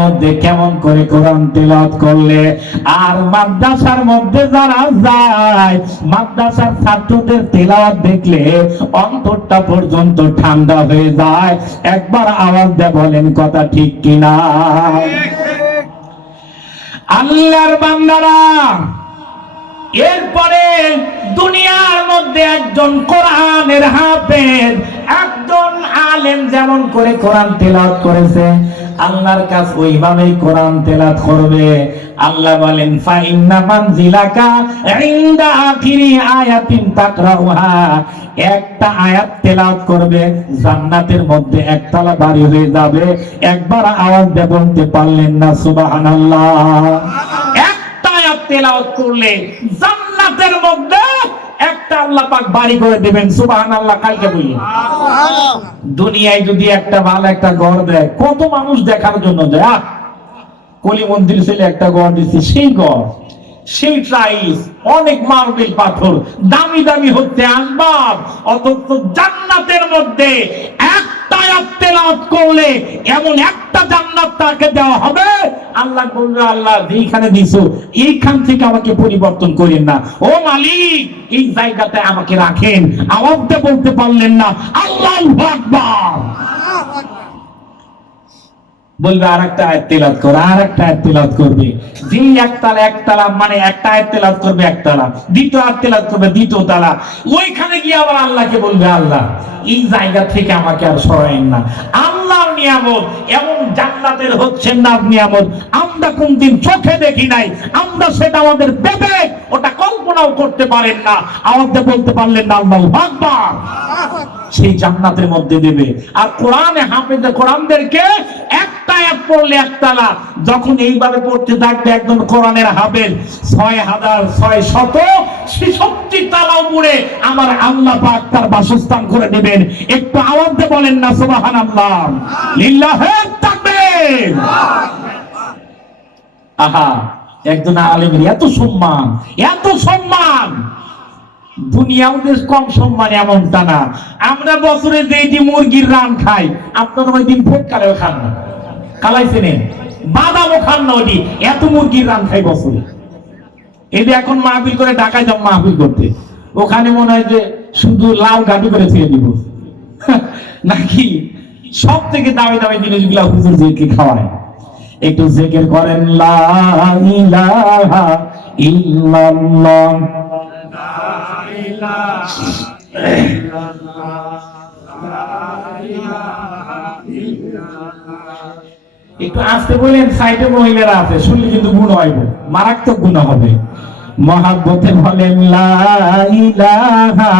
মধ্যে কেমন করে কোরআন তেলাওয়াত করলে। আর মাদ্রাসার মধ্যে যারা যায়, মাদ্রাসার ছাত্রদের তেলাওয়াত দেখলে অন্তরটা পর্যন্ত ঠান্ডা হয়ে যায়। একবার আওয়াজ দিয়ে বলেন কথা ঠিক কিনা? আল্লাহর বান্দারা, এরপরে দুনিয়ার মধ্যে একজন কোরআনের হাফেজ, একজন আলেম যেমন করে কোরআন তেলাওয়াত করেছে, আল্লাহর কাছে ওইভাবেই কোরআন তেলাওয়াত করবে। আল্লাহ বলেন, ফা ইন্না মানজিলাকা ইনদা আখিরি আয়াতিন তাকরাউহা, একটা আয়াত তেলাওয়াত করবে, জান্নাতের মধ্যে একতলা বাড়ি হয়ে যাবে। একবার আওয়াজ দিয়ে বলতে পারলেন না সুবহানাল্লাহ? একটা আয়াত তেলাওয়াত করলে জান্নাতের মধ্যে একটা আল্লাহ পাক বাড়ি করে দিবেন। সুবহানাল্লাহ। কালকে বলি, দুনিয়ায় যদি একটা ভালো একটা ঘর দেয়, কত মানুষ দেখার জন্য যায়। কলি মন্দির ছেলে একটা ঘর দিচ্ছে, সেই ঘর, সেই টাইলস, অনেক মার্বেল পাথর, দামি দামি হচ্ছে আসবাব, অথচ জান্নাতের মধ্যে একটা আয়াত তেলাওয়াত করলে এমন একটা জান্নাত তাকে দেওয়া হবে, আল্লাহ বলবে, আল্লাহ এইখানে দিছো, এইখান থেকে আমাকে পরিবর্তন করেন না, ও মালিক এই জায়গাতে আমাকে রাখেন। আওয়াজটা বলতে পারলেন না আল্লাহু আকবার? বলবে আর একটা আয়াত তেলাওয়াত কর, আর একটা আয়াত তেলাওয়াত করবে। যে একতলা মানে একটা আয়াত তেলাওয়াত করবে একতলা, দ্বিতীয় আয়াত তেলাওয়াত করবে দ্বিতীয় তলা, ওইখানে গিয়ে আবার আল্লাহকে বলবে, আল্লাহ এই জায়গা থেকে আমাকে আর সরায়েন না। আল্লাহর নিয়ামত এমন জান্নাতের হচ্ছে না নিয়ামত, আমরা কোনদিন চোখে দেখি নাই, আমরা সেটা আমাদের বিবেক ওটা কল্পনাও করতে পারেন না। আমাদের বলতে পারলেন না আল্লাহু আকবার? সেই জান্নাতের মধ্যে দেবে। আর কোরআনে হাফেজে কোরআনদেরকে একটা আয়াত পড়লে একতলা, যখন এইভাবে পড়তে থাকবে একজন কোরআনের হাফেজ ৬৬৬৬ তালা উপরে আমার আল্লাহ পাক তার বাসস্থান করে দিবেন। একটু আওয়াজ দিয়ে বলেন না সুবহানাল্লাহ? লিল্লাহি তাকবীর। আহা, একজন আলেমের এত সম্মান, এত সম্মান, দুনিয়াও বেশ কম সম্মান এমনটা না। আমরা বছরে যেই মুরগির রান খাই, আপনারা ওই দিন ফটকালেও খান না, খালাইছেন বাদামও খান না, ওই এত মুরগির রান খাই বছরে। এই যে এখন মাহফিল করে ঢাকায় যাও মাহফিল করতে, ওখানে মনে হয় যে শুধু লাউ ঘাটি করে ছেড়ে দিব নাকি সব থেকে দামি দামি জিনিসগুলা হুজুর জিকে খাওয়ায়। একটু জিকির করেন, লা ইলাহা ইল্লাল্লাহ, একটু আসতে বলেন, সাইডে মহিলারা আছে, শুনলে কিন্তু গুণ হইব, মারাত্মক গুণ হবে। মহাব্বতে বলেন, লা ইলাহা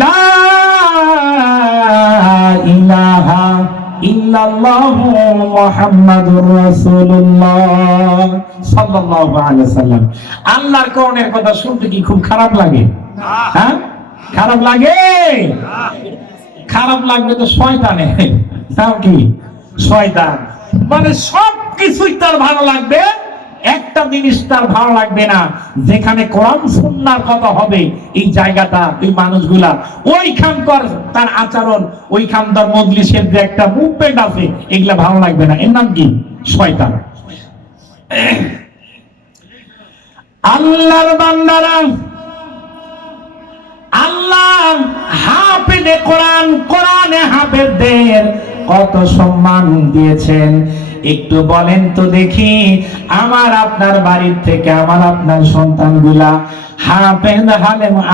লা ইলাহা ইল্লাল্লাহু মুহাম্মাদুর রাসূলুল্লাহ সাল্লাল্লাহু আলাইহি ওয়াসাল্লাম। আল্লাহর কোরআনের কথা শুনতে কি খুব খারাপ লাগে? হ্যাঁ, খারাপ লাগে? খারাপ লাগবে তো শয়তানে, তাও কি শয়তান, মানে সব কিছুই তার ভালো লাগবে, একটা জিনিস তার ভালো লাগবে না, যেখানে কোরআন সুন্নাহর কথা হবে এই জায়গাটা, এই মানুষগুলা, ওইখানকার তার আচরণ, ওইখানকার মজলিসের যে একটা মুভমেন্ট আছে, এগুলা ভালো লাগবে না। এর নাম কি? শয়তান। আল্লাহর বান্দারা, আল্লাহ হাফেজে কোরআন, কোরআনে হাফেজদের কত সম্মান দিয়েছেন। একটু বলেন তো দেখি, আমার আপনার বাড়ির থেকে আমার আপনার সন্তানগুলা হাফেজ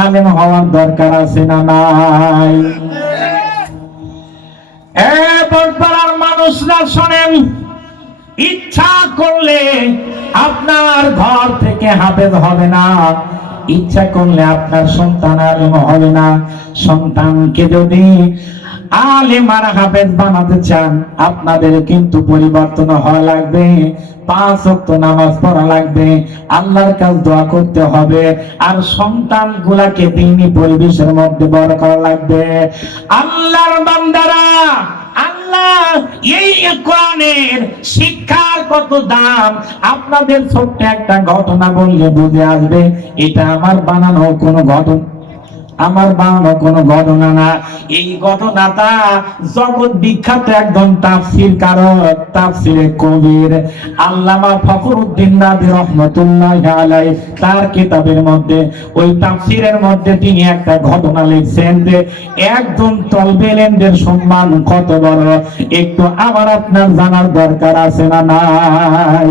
আলেম হওয়ার দরকার আছে না নাই? পাড়ার মানুষরা শোনেন, ইচ্ছা করলে আপনার ঘর থেকে হাফেজ হবে না, ইচ্ছা করলে আপনার সন্তান আলেম হবে না। সন্তানকে যদি আলেম আর হাফেজ বানাতে চান, আপনাদের কিন্তু পরিবর্তন হওয়া লাগবে, 5 ওয়াক্ত নামাজ পড়া লাগবে, আল্লাহর কাছে দোয়া করতে হবে, আর সন্তানগুলাকে দ্বীনি পরিবেশের মধ্যে বড় করা লাগবে। আল্লাহর বান্দারা, আল্লাহ এই কোরআনের শিক্ষার কত দাম আপনাদের ছোট্ট একটা ঘটনা বললে বুঝে আসবে, এটা আমার বানানো কোনো ঘটনা আমার বানানো কোনো ঘটনা না। এই ঘটনাটা জগৎ বিখ্যাত একজন তাফসীরকারক, তাফসীরে কবির আল্লামা ফখরুদ্দীন রাজি রহমাতুল্লাহি আলাইহি তার কিতাবের মধ্যে, ওই তাফসীরের মধ্যে তিনি একটা ঘটনা লিখছেন যে একজন তলবে ইলমের সম্মান কত বড়, একটু আবার আপনার জানার দরকার আছে না নাই?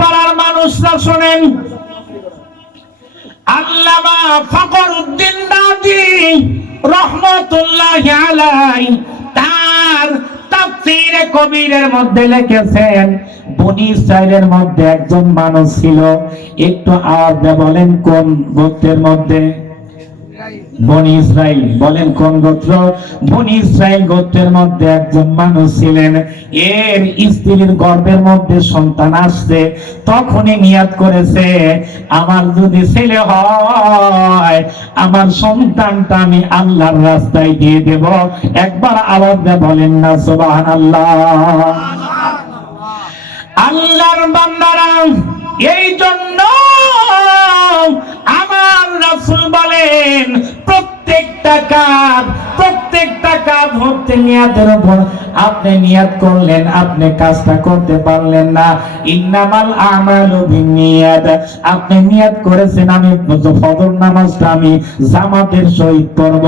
পাড়ার মানুষরা শোনেন, আল্লামা ফখরুদ্দীন রাজি রহমাতুল্লাহি আলাইহি তার তাফসীরে কবিরের মধ্যে লিখেছেন, বনি ইসরাইলের মধ্যে একজন মানুষ ছিল, একটু আওয়াজ দিয়ে বলেন কোন গোত্রের মধ্যে? বনি ইসরাইল। বলেন কোন গোত্র? বনি ইসরাইল গোত্রের মধ্যে একজন মানুষ ছিলেন, এর স্ত্রীর গর্ভের মধ্যে সন্তান আসছে, তখনই নিয়াত করেছে আমার যদি ছেলে হয় আমার সন্তানটা আমি আল্লাহর রাস্তায় দিয়ে দেব। একবার আওয়াজ দিয়ে বলেন না সুবহানাল্লাহ। আল্লাহর বান্দারা, এই জন্য আমার রাসূল বলেন প্রত্যেকটা কাজ হতে নিয়াতের উপর। আপনি নিয়াত করলেন, আপনি কাজটা করতে পারলেন না, ইন্নামাল আমালু বিন্নিয়াত, আপনি নিয়াত করেছেন আমি ফজর নামাজটা আমি জামাতের সহিত পড়ব,